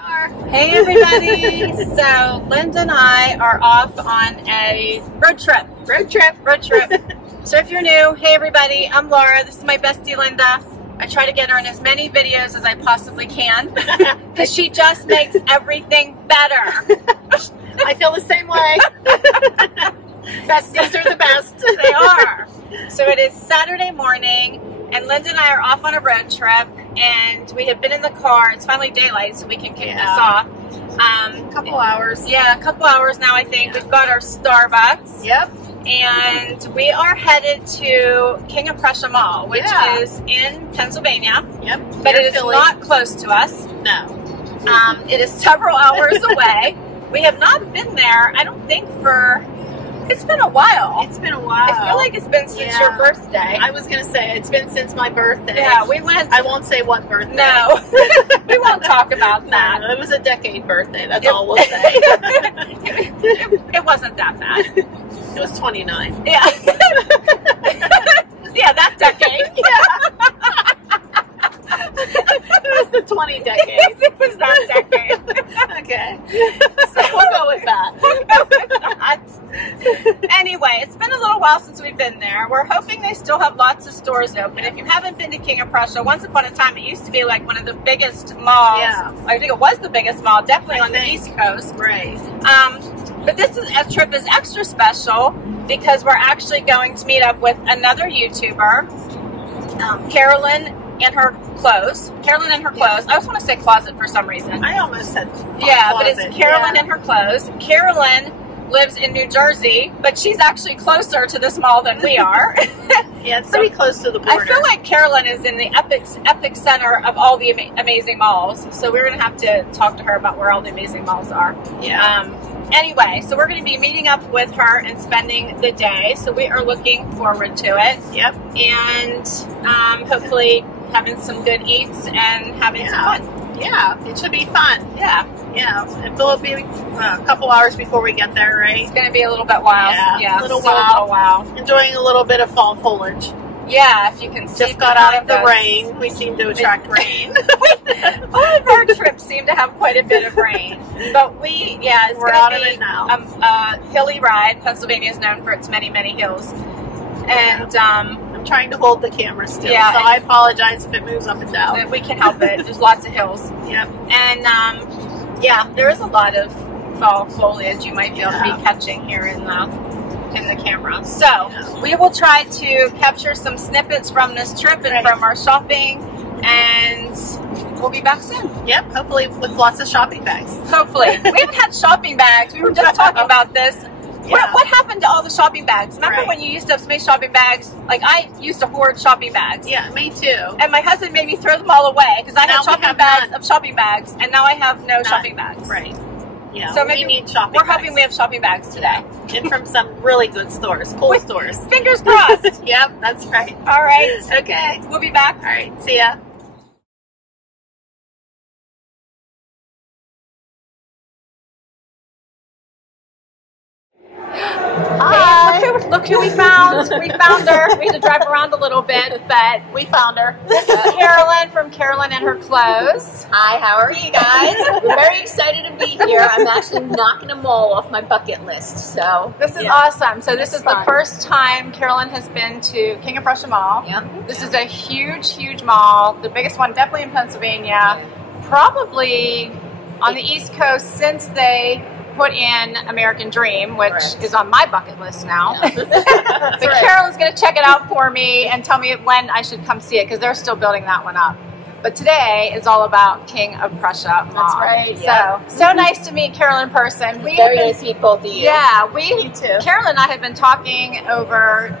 Hey everybody! So Linda and I are off on a road trip. So if you're new, hey everybody, I'm Laura. This is my bestie Linda. I try to get her in as many videos as I possibly can because she just makes everything better. I feel the same way. Besties are the best. They are. So it is Saturday morning and Linda and I are off on a road trip and we have been in the car. It's finally daylight so we can kick this off. A couple hours. Yeah, a couple hours now I think. We've got our Starbucks. Yep. And we are headed to King of Prussia Mall, which is in Pennsylvania. Yep. But it is not close to us. No. It is several hours away. We have not been there, I don't think, for... It's been a while. It's been a while. I feel like it's been since your birthday. I was going to say, it's been since my birthday. Yeah, we went... I won't say what birthday. No. We won't talk about that. No, it was a decade birthday, that's all we'll say. It wasn't that bad. It was 29. Yeah. Yeah, that decade. It was the 20 decade. It was that decade. Okay. So we'll go with that. Anyway, it's been a little while since we've been there. We're hoping they still have lots of stores open. If you haven't been to King of Prussia, once upon a time it used to be like one of the biggest malls. Yeah. I think it was the biggest mall, definitely on the East Coast. Right. But this trip is extra special because we're actually going to meet up with another YouTuber, Carolyn and Her Clothes. Carolyn and Her Clothes. I always want to say closet for some reason. I almost said closet. But it's Carolyn and Her Clothes. Carolyn lives in New Jersey, but she's actually closer to this mall than we are. Yeah, it's pretty close to the border. I feel like Carolyn is in the epic center of all the amazing malls. So we're going to have to talk to her about where all the amazing malls are. Yeah. Anyway, so we're going to be meeting up with her and spending the day. So we are looking forward to it. Yep. And hopefully having some good eats and having some fun. Yeah, it should be fun. Yeah. Yeah. It'll be a couple hours before we get there, right? It's going to be a little bit wild. Yeah, a little while. Enjoying a little bit of fall foliage. Yeah, if you can see. Just got out of the rain. We seem to attract rain. All of our trips seem to have quite a bit of rain. But we're out of it now. A hilly ride. Pennsylvania is known for its many, many hills. And I'm trying to hold the camera still, so I apologize if it moves up and down. We can help it. There's lots of hills. Yep. And there is a lot of fall foliage you might be able to be catching here in the camera. So we will try to capture some snippets from this trip and from our shopping, and we'll be back soon. Yep, hopefully with lots of shopping bags. Hopefully. We haven't had shopping bags. We were just talking about this. Yeah. What happened to all the shopping bags? Remember when you used to have so many shopping bags? Like, I used to hoard shopping bags. Yeah, me too. And my husband made me throw them all away because I had shopping bags of shopping bags, and now I have no shopping bags. Right. Yeah, so maybe we need shopping bags. We're hoping we have shopping bags today. And from some really good stores, cool stores. Fingers crossed. Yep, that's right. All right. Okay. We'll be back. All right. See ya. Hi. Look who we found. We found her. We had to drive around a little bit, but we found her. This is Carolyn from Carolyn and Her Clothes. Hi, how are you guys? We're very excited to be here. I'm actually knocking a mall off my bucket list. So this is awesome. So this is the first time Carolyn has been to King of Prussia Mall. Yep. This is a huge, huge mall. The biggest one definitely in Pennsylvania. Probably on the East Coast since they put in American Dream, which is on my bucket list now. But Carolyn's going to check it out for me and tell me when I should come see it because they're still building that one up. But today is all about King of Prussia Mall. That's right. So nice to meet Carolyn in person. Very nice to meet both of you. Yeah, you too. Carolyn and I have been talking over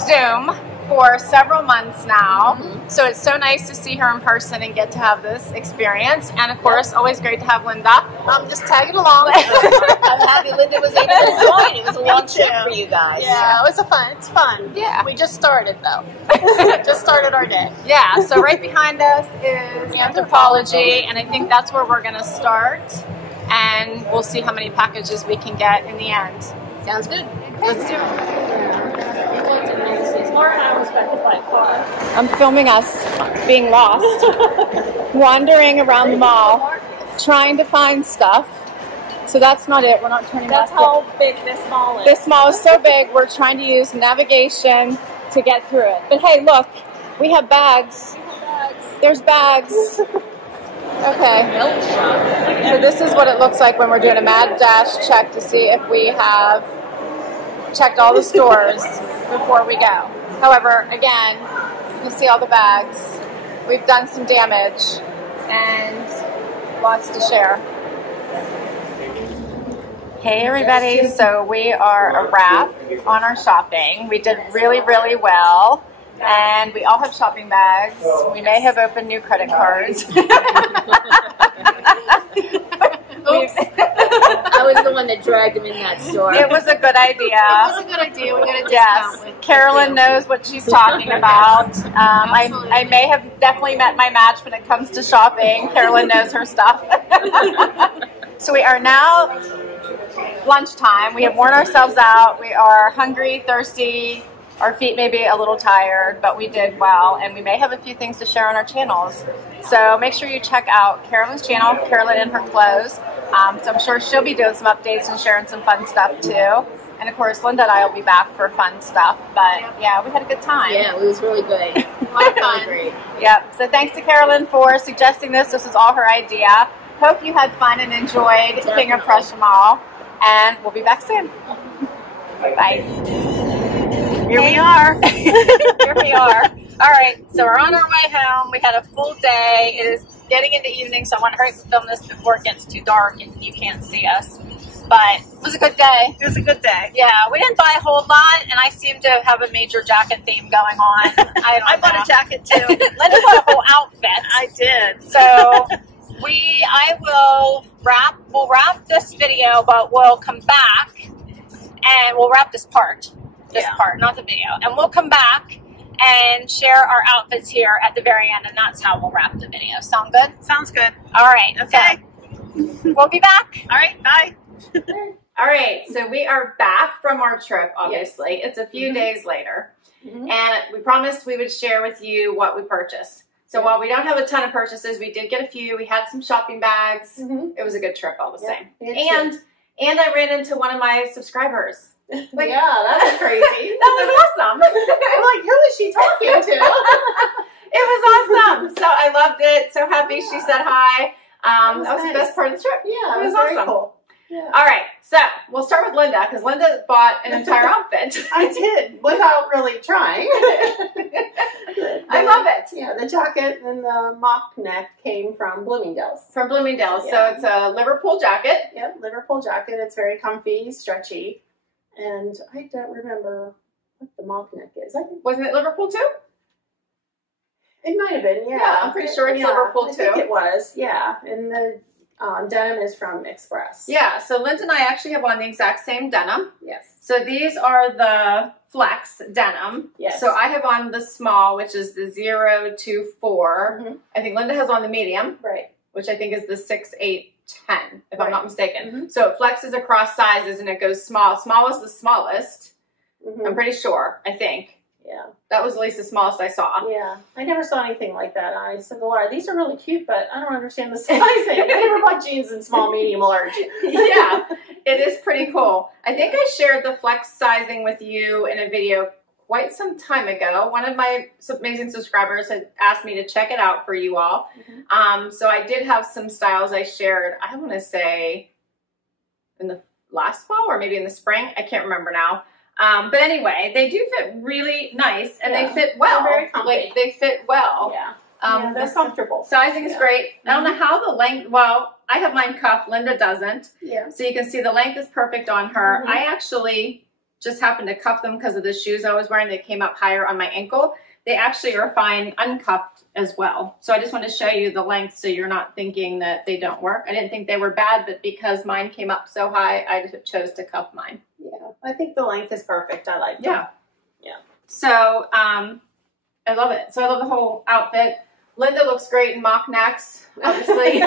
Zoom for several months now. So it's so nice to see her in person and get to have this experience. And of course, always great to have Linda. Just tagging along. I'm happy Linda was able to join. It was a long trip for you guys. Yeah, it was it's fun. Yeah. We just started though. Just started our day. Yeah, so right behind us is anthropology, and I think that's where we're gonna start. And we'll see how many packages we can get in the end. Sounds good. Let's do it. Laura and I was affected by a car. I'm filming us being lost, wandering around the mall. trying to find stuff. So that's not it. We're not turning back. That's how big this mall is. This mall is so big, we're trying to use navigation to get through it. But hey, look, we have bags. There's bags. Okay. So this is what it looks like when we're doing a mad dash check to see if we have checked all the stores before we go. However, again, you can see all the bags. We've done some damage and lots to share. Hey everybody, so we are a wrap on our shopping. We did really, really well. And we all have shopping bags. We may have opened new credit cards. Oops. I was the one that dragged him in that store. It was a good idea. It was a good idea. We got a discount. Yes. Carolyn knows what she's talking about. I may have definitely met my match when it comes to shopping. Carolyn knows her stuff. So we are now lunchtime. We have worn ourselves out. We are hungry, thirsty. Our feet may be a little tired, but we did well, and we may have a few things to share on our channels. So make sure you check out Carolyn's channel, Carolyn and Her Clothes. So I'm sure she'll be doing some updates and sharing some fun stuff too. And of course, Linda and I will be back for fun stuff. But yeah, we had a good time. Yeah, it was really good. A lot of fun. Great. Yep. So thanks to Carolyn for suggesting this. This was all her idea. Hope you had fun and enjoyed Definitely. King of Prussia Mall. And we'll be back soon. Bye. Here we are. Here we are. All right, so we're on our way home. We had a full day. It is getting into evening, so I want to hurry to film this before it gets too dark and you can't see us. But it was a good day. It was a good day. Yeah, we didn't buy a whole lot, and I seem to have a major jacket theme going on. I bought a jacket too. Linda bought a whole outfit. I did. So we'll wrap this video, but we'll come back and we'll wrap this part. This part, not the video. And we'll come back and share our outfits here at the very end, and that's how we'll wrap the video. Sound good? Sounds good. All right. Okay. So we'll be back. All right. Bye. All right. So we are back from our trip, obviously. Yes. It's a few days later. And we promised we would share with you what we purchased. So while we don't have a ton of purchases, we did get a few. We had some shopping bags. It was a good trip all the same. And I ran into one of my subscribers. Like, yeah, that was crazy. That was awesome. I'm like, who is she talking to? It was awesome. So I loved it. So happy she said hi. That was the best part of the trip. Yeah, it was very awesome. Cool. Yeah. All right, so we'll start with Linda because Linda bought an entire outfit. I did, without really trying. I love it. Yeah, the jacket and the mock neck came from Bloomingdale's. From Bloomingdale's, Yeah. so it's a Liverpool jacket. Yep, Liverpool jacket. It's very comfy, stretchy. And I don't remember what the mock neck is. I think Wasn't it Liverpool too? it might have been, yeah. Yeah, I'm pretty sure it's Liverpool I too. think it was, yeah. And the denim is from Express. Yeah, so Linda and I actually have on the exact same denim. Yes. So these are the flex denim. Yes. So I have on the small, which is the 0 to 4. I think Linda has on the medium, Right. which I think is the 6, 8, 10, if I'm not mistaken. Mm-hmm. So it flexes across sizes and it goes small. Small is the smallest. I'm pretty sure, I think. Yeah. That was at least the smallest I saw. Yeah. I never saw anything like that. I said to Laura, these are really cute, but I don't understand the sizing. I never bought jeans in small, medium, large. Yeah, it is pretty cool. I think I shared the flex sizing with you in a video quite some time ago. One of my amazing subscribers had asked me to check it out for you all. So I did have some styles I shared, I want to say in the last fall or maybe in the spring. I can't remember now. But anyway, they do fit really nice and they fit well. They're very comfy. Like they fit well. Yeah. They're comfortable. Sizing is great. I don't know how the length, well, I have mine cuffed. Linda doesn't. Yeah. So you can see the length is perfect on her. I actually just happened to cuff them because of the shoes I was wearing. They came up higher on my ankle. They actually are fine uncuffed as well. So I just want to show you the length so you're not thinking that they don't work. I didn't think they were bad, but because mine came up so high, I just chose to cuff mine. Yeah. I think the length is perfect. I like it. Yeah. Yeah. So I love it. So I love the whole outfit. Linda looks great in mock necks, obviously.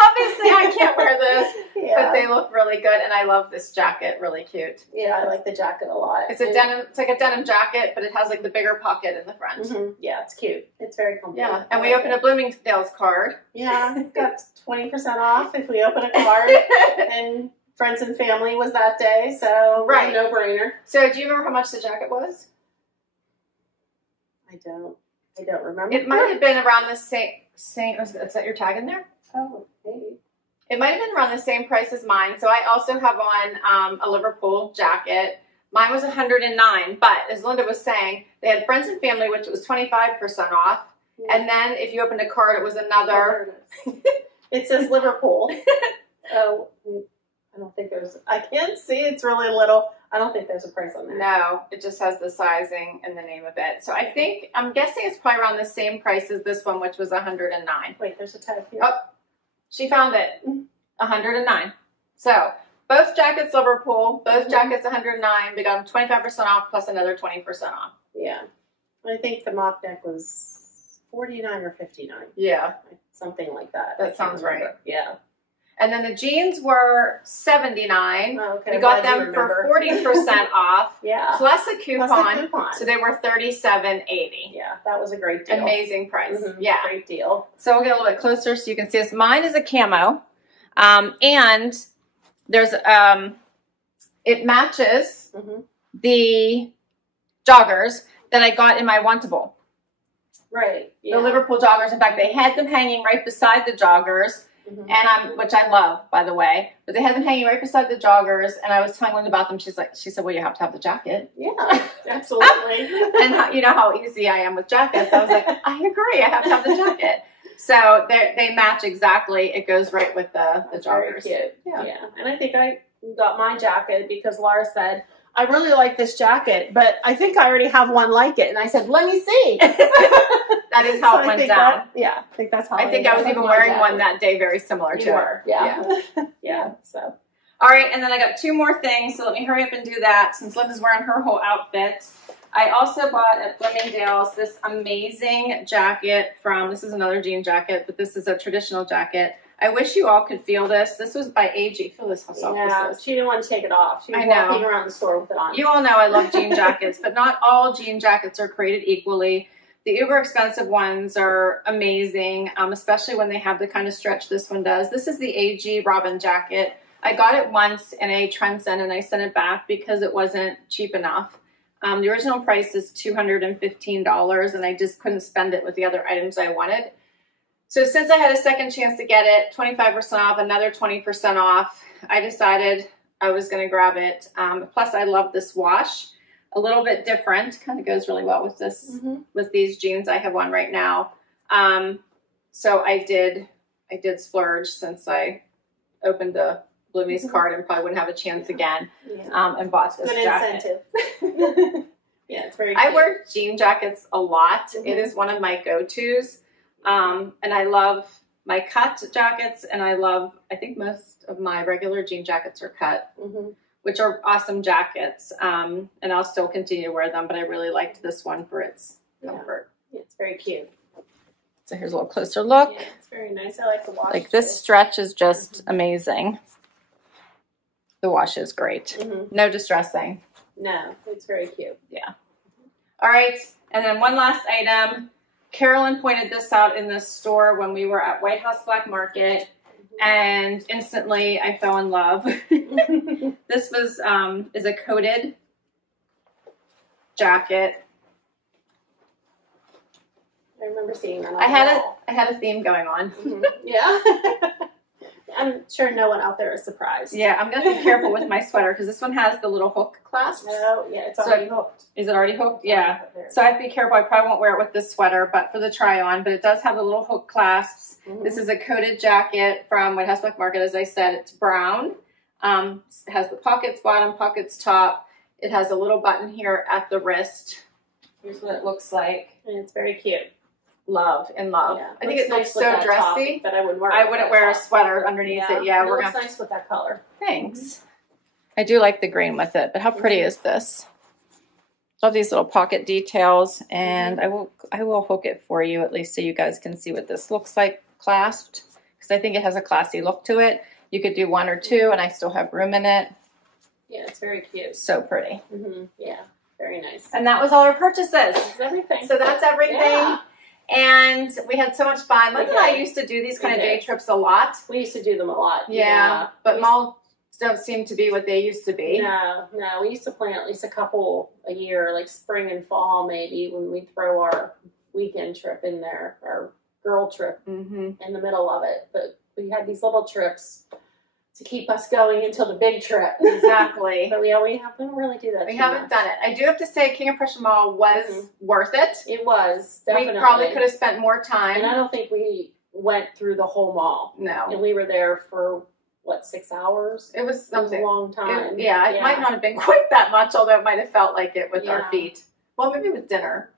Obviously, I can't wear this, Yeah. but they look really good, and I love this jacket. Really cute. Yeah, I like the jacket a lot. It's a denim. It's like a denim jacket, but it has like the bigger pocket in the front. Mm-hmm. Yeah, it's cute. It's very comfortable. Yeah, and we opened a Bloomingdale's card. Yeah, got 20% off if we open a card, and friends and family was that day, so Right. no brainer. So, do you remember how much the jacket was? I don't remember. It might have been around the same. Is that your tag in there? Oh, maybe. It might have been around the same price as mine. So I also have on a Liverpool jacket. Mine was $109, but as Linda was saying, they had friends and family, which was 25% off. Yeah. And then if you opened a card, it was another. It says Liverpool. Oh, I don't think there's. I can't see. It's really little. I don't think there's a price on there. No, it just has the sizing and the name of it. So I'm guessing it's probably around the same price as this one, which was $109. Wait, there's a tag here. Oh, she found it. $109. So both jackets Liverpool, both jackets $109. We got them 25% off plus another 20% off. Yeah. I think the mock neck was $49 or $59. Yeah. Something like that. That sounds right. Yeah. And then the jeans were $79. Oh, okay. We got them for 40% off. Yeah. Plus a coupon. Plus a coupon. So they were $37.80. Yeah, that was a great deal. Amazing price. Mm-hmm. Yeah. Great deal. So we'll get a little bit closer so you can see this. Mine is a camo. And there's it matches the joggers that I got in my wantable. Right. Yeah. The Liverpool joggers. In fact, they had them hanging right beside the joggers. And which I love, by the way, but they had them hanging right beside the joggers, and I was telling Linda about them. She said, well, you have to have the jacket. Yeah, absolutely. And you know how easy I am with jackets. I was like, I agree, I have to have the jacket. So they match exactly. It goes right with the joggers. Very cute. Yeah. And I think I got my jacket because Laura said, I really like this jacket, but I think I already have one like it. And I said, let me see. That is how it went down. I think that's how I think I was even wearing one that day very similar to it. Yeah. Yeah. So. All right, and then I got two more things, so let me hurry up and do that since Linda's wearing her whole outfit. I also bought at Bloomingdale's this amazing jacket from, this is another jean jacket, but this is a traditional jacket. I wish you all could feel this. This was by AG. Feel this, how soft this is. She didn't want to take it off. She was walking around the store with it on. You all know I love jean jackets, but not all jean jackets are created equally. The uber expensive ones are amazing, especially when they have the kind of stretch this one does. This is the AG Robin jacket. I got it once in a trend send and I sent it back because it wasn't cheap enough. The original price is $215 and I just couldn't spend it with the other items I wanted. So since I had a second chance to get it, 25% off, another 20% off, I decided I was going to grab it. Plus I love this wash. A little bit different, kind of goes really well with this, with these jeans I have on right now. So I did splurge since I opened the Bloomie's card and probably wouldn't have a chance again, and bought this jacket. Incentive. Yeah, it's very cute. I wear jean jackets a lot. It is one of my go-tos. And I love my cut jackets, and I think most of my regular jean jackets are cut, which are awesome jackets. And I'll still continue to wear them, but I really liked this one for its comfort. Yeah, it's very cute. So here's a little closer look. Yeah, it's very nice. I like the wash. Like this stretch is just amazing. The wash is great. No distressing. No, it's very cute. Yeah. All right. And then one last item. Carolyn pointed this out in the store when we were at White House Black Market, and instantly I fell in love. This was is a coated jacket. I remember seeing that. I had a theme going on. Yeah. I'm sure no one out there is surprised. Yeah, I'm gonna be careful with my sweater because this one has the little hook clasps. Oh, yeah, it's already hooked. Is it already hooked? Yeah. So I have to be careful. I probably won't wear it with this sweater, but for the try on. But it does have the little hook clasps. This is a coated jacket from White House Black Market. As I said, it's brown. It has the pockets bottom, pockets top. It has a little button here at the wrist. Here's what it looks like. And it's very cute. Love. Yeah. I think it looks so dressy. But I wouldn't wear. I wouldn't wear a sweater underneath it. Yeah, we're gonna. It looks nice with that color. Thanks. I do like the green with it, but how pretty is this? Love these little pocket details, and I will hook it for you at least so you guys can see what this looks like clasped. because I think it has a classy look to it. You could do 1 or 2 and I still have room in it. Yeah, it's very cute. So pretty. Yeah, very nice. And that was all our purchases. That's everything. So that's everything. Yeah. And we had so much fun. Linda and I used to do these kind of day trips a lot. We used to do them a lot. Yeah. But malls don't seem to be what they used to be. No. We used to plan at least a couple a year, like spring and fall maybe, when we throw our weekend trip in there, our girl trip in the middle of it. But we had these little trips to keep us going until the big trip. Exactly. But yeah, we haven't really do that. We haven't done it. I do have to say King of Prussia Mall was worth it. It was, definitely. We probably could have spent more time. And I don't think we went through the whole mall. No. And we were there for, what, 6 hours? It was something. It was a long time. It might not have been quite that much, although it might have felt like it with our feet. Well, maybe with dinner.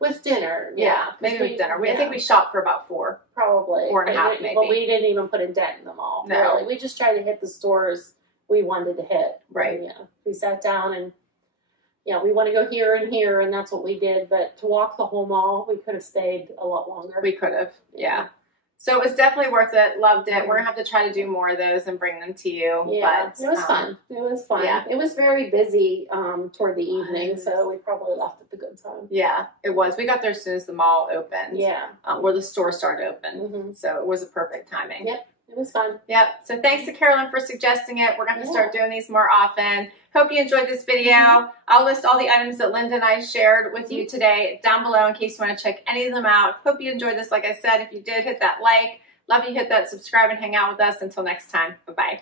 With dinner, yeah. Maybe with dinner. I think we shopped for about 4. Probably. 4.5 maybe. But we didn't even put a dent in the mall. No. Really. We just tried to hit the stores we wanted to hit. Right. And, we sat down and, we want to go here and here, and that's what we did. But to walk the whole mall, we could have stayed a lot longer. We could have, yeah. So it was definitely worth it. Loved it. We're going to have to try to do more of those and bring them to you. Yeah, but, it was fun. It was fun. Yeah. It was very busy toward the evening, so we probably left at the good time. Yeah, it was. We got there as soon as the mall opened. Yeah. Where the store started open. So it was a perfect timing. Yep. It was fun. Yep. So thanks to Carolyn for suggesting it. We're going to have to start doing these more often. Hope you enjoyed this video. I'll list all the items that Linda and I shared with you today down below in case you want to check any of them out. Hope you enjoyed this. Like I said, if you did, hit that like. Love you, hit that subscribe and hang out with us. Until next time. Bye-bye.